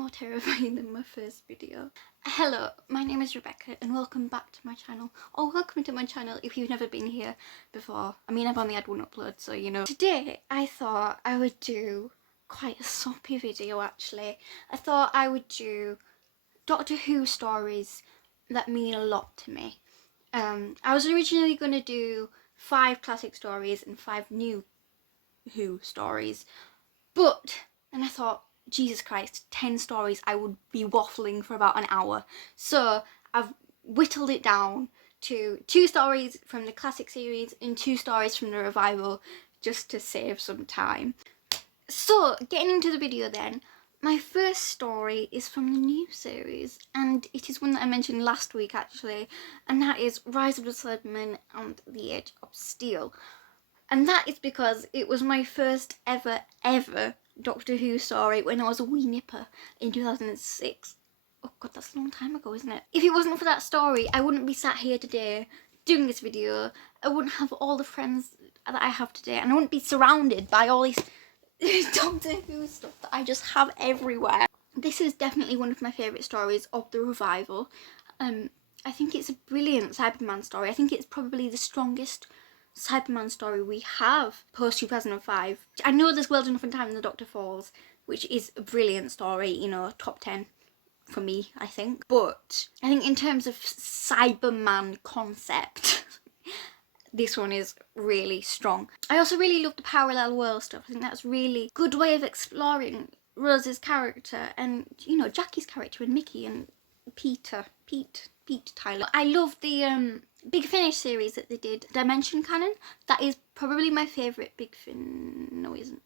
more terrifying than my first video. Hello, my name is Rebecca and welcome back to my channel. Or welcome to my channel if you've never been here before. I mean, I've only had one upload, so you know. Today, I thought I would do quite a soppy video actually. I thought I would do Doctor Who stories that mean a lot to me. I was originally going to do 5 classic stories and 5 new Who stories, but then I thought, Jesus Christ, 10 stories, I would be waffling for about an hour. So I've whittled it down to 2 stories from the classic series and 2 stories from the revival, just to save some time. So getting into the video then, my first story is from the new series, and it is one that I mentioned last week actually, and that is Rise of the Cybermen and the Age of Steel. And that is because it was my first ever Doctor Who story when I was a wee nipper in 2006. Oh god, that's a long time ago, isn't it? If it wasn't for that story, I wouldn't be sat here today doing this video. I wouldn't have all the friends that I have today, and I wouldn't be surrounded by all this Doctor Who stuff that I just have everywhere. This is definitely one of my favourite stories of the revival. I think it's a brilliant Cyberman story. I think it's probably the strongest Cyberman story we have post 2005. I know there's World Enough in Time and the Doctor Falls, which is a brilliant story, you know, top 10 for me, I think. But I think in terms of Cyberman concept, this one is really strong. I also really love the parallel world stuff. I think that's really good way of exploring Rose's character and, you know, Jackie's character and Mickey and Pete Tyler. I love the Big Finish series that they did, Dimension Canon. That is probably my favourite Big no it isn't,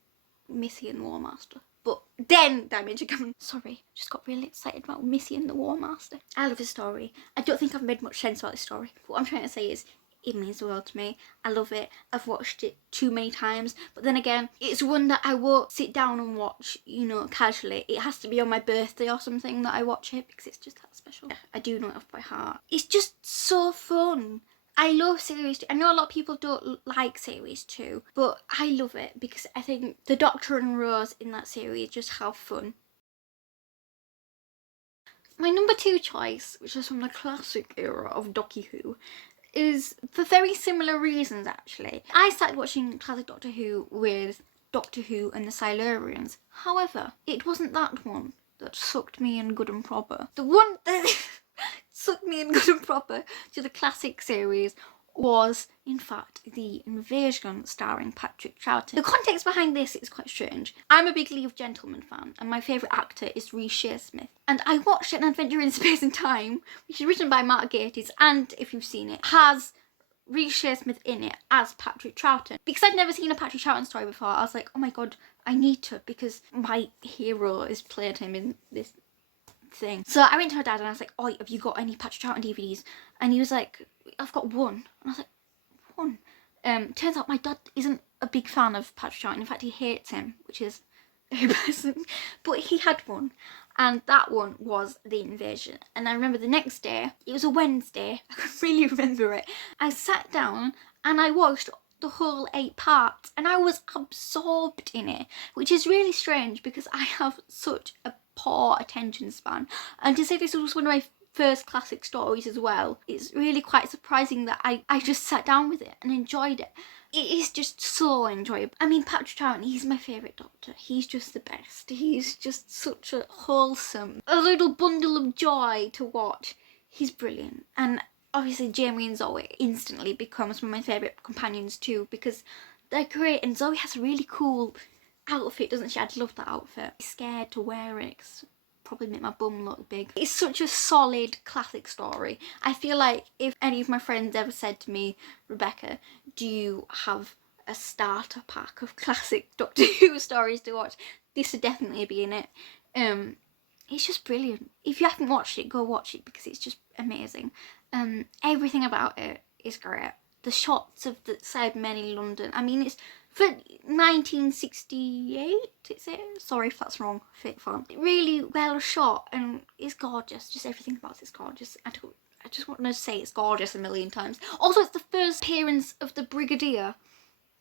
Missy and the War Master. But then Dimension Canon. Sorry, just got really excited about Missy and the War Master. I love this story. I don't think I've made much sense about this story. What I'm trying to say is, it means the world to me. I love it. I've watched it too many times. But then again, it's one that I won't sit down and watch, you know, casually. It has to be on my birthday or something that I watch it because it's just that special. I do know it off by heart. It's just so fun. I love series 2. I know a lot of people don't like series 2, but I love it because I think the Doctor and Rose in that series just have fun. My number 2 choice, which is from the classic era of Doctor Who, is for very similar reasons actually. I started watching classic Doctor Who with Doctor Who and the Silurians. However, it wasn't that one that sucked me in good and proper. The one that sucked me in good and proper to the classic series was, in fact, The Invasion starring Patrick Troughton. The context behind this is quite strange. I'm a big League of Gentlemen fan, and my favourite actor is Rhys Shearsmith. And I watched An Adventure in Space and Time, which is written by Mark Gatiss, and if you've seen it, has Rhys Shearsmith in it as Patrick Troughton. Because I'd never seen a Patrick Troughton story before, I was like, oh my god, I need to, because my hero has played him in this thing. So I went to my dad and I was like, oh, have you got any Patrick Troughton DVDs? And he was like, I've got one. And I was like, one? Turns out my dad isn't a big fan of Patrick Troughton. In fact, he hates him, which is a person. But he had one, and that one was The Invasion. And I remember the next day, it was a Wednesday, I can really remember it. I sat down and I watched the whole 8 parts, and I was absorbed in it, which is really strange because I have such a poor attention span. And to say this was one of my first classic stories as well, it's really quite surprising that I just sat down with it and enjoyed it. It is just so enjoyable. I mean, Patrick Troughton, he's my favourite Doctor. He's just the best. He's just such a wholesome, a little bundle of joy to watch. He's brilliant. And obviously Jamie and Zoe instantly becomes one of my favourite companions too, because they're great, and Zoe has a really cool outfit, doesn't she? I'd love that outfit. I'm scared to wear it cause probably make my bum look big. It's such a solid classic story. I feel like if any of my friends ever said to me, Rebecca, do you have a starter pack of classic Doctor Who stories to watch, this would definitely be in it. It's just brilliant. If you haven't watched it, go watch it because it's just amazing. Everything about it is great. The shots of the Cybermen in London, I mean, it's for 1968, is it? Sorry if that's wrong, fit font. Really well shot and it's gorgeous. Just everything about it's gorgeous. I just want to say it's gorgeous a million times. Also, it's the first appearance of the Brigadier.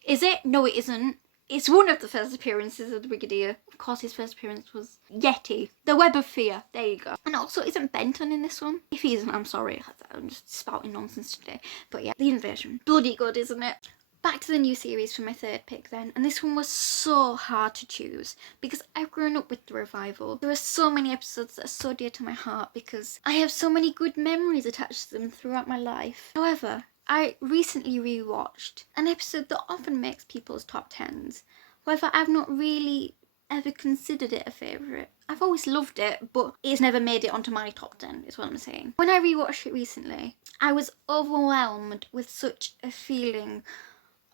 Is it? No, it isn't. It's one of the first appearances of the Brigadier. Of course, his first appearance was Yeti, the Web of Fear. There you go. And also, isn't Benton in this one? If he isn't, I'm sorry. I'm just spouting nonsense today. But yeah, the invasion. Bloody good, isn't it? Back to the new series for my third pick then, and this one was so hard to choose because I've grown up with the revival. There are so many episodes that are so dear to my heart because I have so many good memories attached to them throughout my life. However, I recently rewatched an episode that often makes people's top tens. However, I've not really ever considered it a favourite. I've always loved it, but it's never made it onto my top 10, is what I'm saying. When I rewatched it recently, I was overwhelmed with such a feeling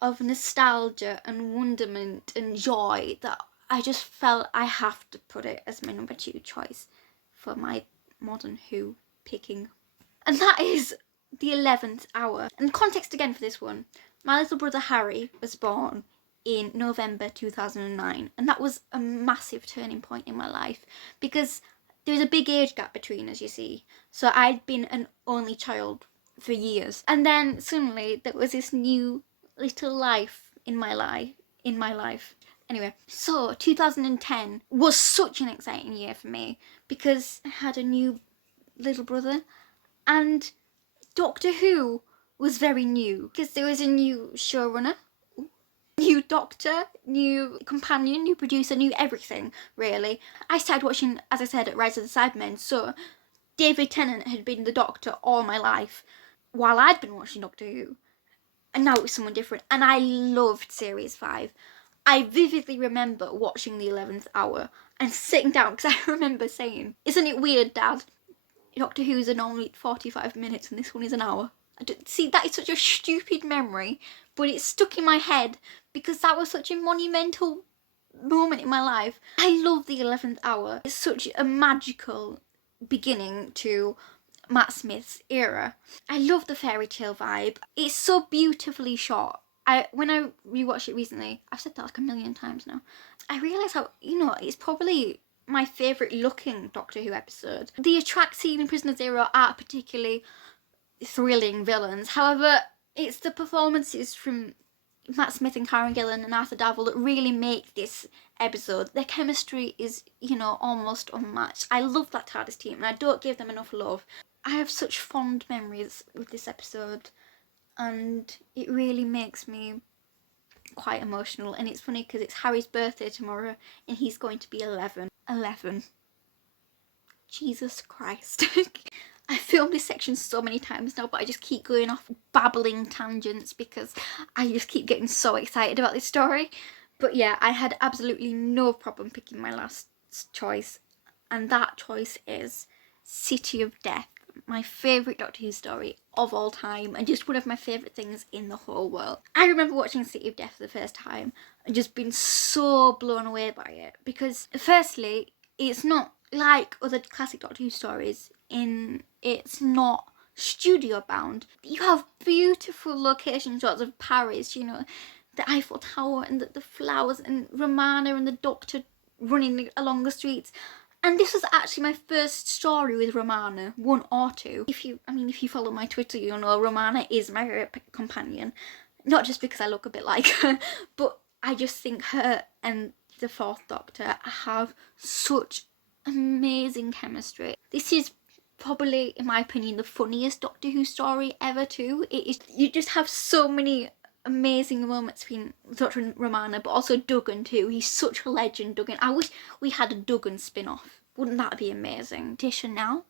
of nostalgia and wonderment and joy that I just felt I have to put it as my number 2 choice for my modern Who picking. And that is the 11th Hour. And context again for this one, my little brother Harry was born in November 2009, and that was a massive turning point in my life because there's a big age gap between us, you see. So I'd been an only child for years, and then suddenly there was this new little life in my life. Anyway, so 2010 was such an exciting year for me because I had a new little brother, and Doctor Who was very new because there was a new showrunner, new doctor, new companion, new producer, new everything, really. I started watching, as I said, Rise of the Cybermen, so David Tennant had been the Doctor all my life while I'd been watching Doctor Who, and now it was someone different, and I loved Series 5. I vividly remember watching the 11th Hour and sitting down because I remember saying, "Isn't it weird, Dad? Doctor Who's are normally 45 minutes and this one is an hour." See, that is such a stupid memory, but it's stuck in my head because that was such a monumental moment in my life. I love the 11th Hour. It's such a magical beginning to Matt Smith's era. I love the fairy tale vibe. It's so beautifully shot. When I rewatched it recently, I've said that like a million times now, I realised how, it's probably my favourite looking Doctor Who episode. The Atraxine and Prisoner Zero aren't particularly thrilling villains. However, it's the performances from Matt Smith and Karen Gillan and Arthur Darvill that really make this episode. Their chemistry is, almost unmatched. I love that TARDIS team and I don't give them enough love. I have such fond memories with this episode and it really makes me quite emotional, and it's funny because it's Harry's birthday tomorrow and he's going to be 11. Jesus Christ. I filmed this section so many times now, but I just keep going off babbling tangents because I just keep getting so excited about this story. But yeah, I had absolutely no problem picking my last choice, and that choice is City of Death, my favourite Doctor Who story of all time and just one of my favourite things in the whole world. I remember watching City of Death for the first time and just being so blown away by it because firstly, it's not like other classic Doctor Who stories in it's not studio bound. You have beautiful location shots of Paris, the Eiffel Tower and the flowers and Romana and the Doctor running along the streets. And this was actually my first story with Romana, 1 or 2. If you follow my Twitter, you'll know Romana is my favourite companion. Not just because I look a bit like her, but I just think her and the 4th Doctor have such amazing chemistry. This is probably, in my opinion, the funniest Doctor Who story ever too. You just have so many amazing moments between Doctor and Romana, but also Duggan too. He's such a legend, Duggan. I wish we had a Duggan spin-off. Wouldn't that be amazing? Tisha now.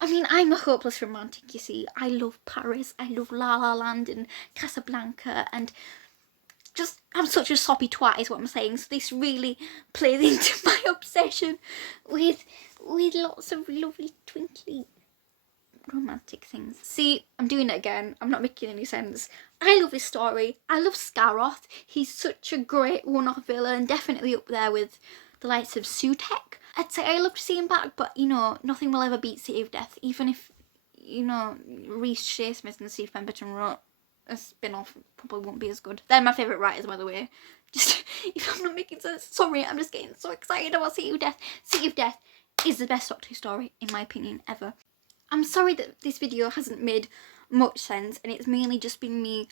I'm a hopeless romantic, you see. I love Paris, I love La La Land and Casablanca, and just, I'm such a soppy twat is what I'm saying, so this really plays into my obsession with lots of lovely twinkly romantic things. See, I'm doing it again, I'm not making any sense. I love this story. I love Scaroth. He's such a great one-off villain, definitely up there with the likes of Sutek. I'd say I love to see him back, but nothing will ever beat City of Death, even if Rhys Shearsmith and Steve Pemberton wrote a spin-off, probably won't be as good. They're my favourite writers, by the way. Just, if I'm not making sense, sorry, I'm just getting so excited about City of Death. City of Death is the best Doctor Who story, in my opinion, ever. I'm sorry that this video hasn't made much sense, and it's mainly just been me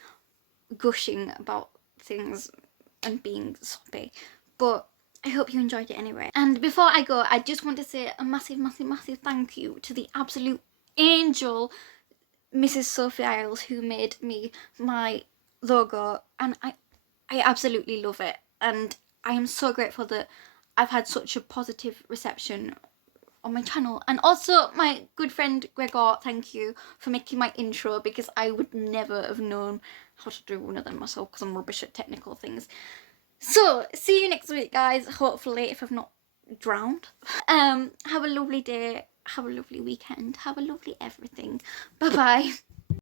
gushing about things and being soppy. But I hope you enjoyed it anyway. And before I go, I just want to say a massive, massive, massive thank you to the absolute angel, Mrs. Sophie Isles, who made me my logo, and I absolutely love it, and I am so grateful that I've had such a positive reception on my channel. And also my good friend Gregor, thank you for making my intro, because I would never have known how to do one of them myself because I'm rubbish at technical things. So see you next week, guys, hopefully, if I've not drowned. Have a lovely day, have a lovely weekend, have a lovely everything. Bye bye.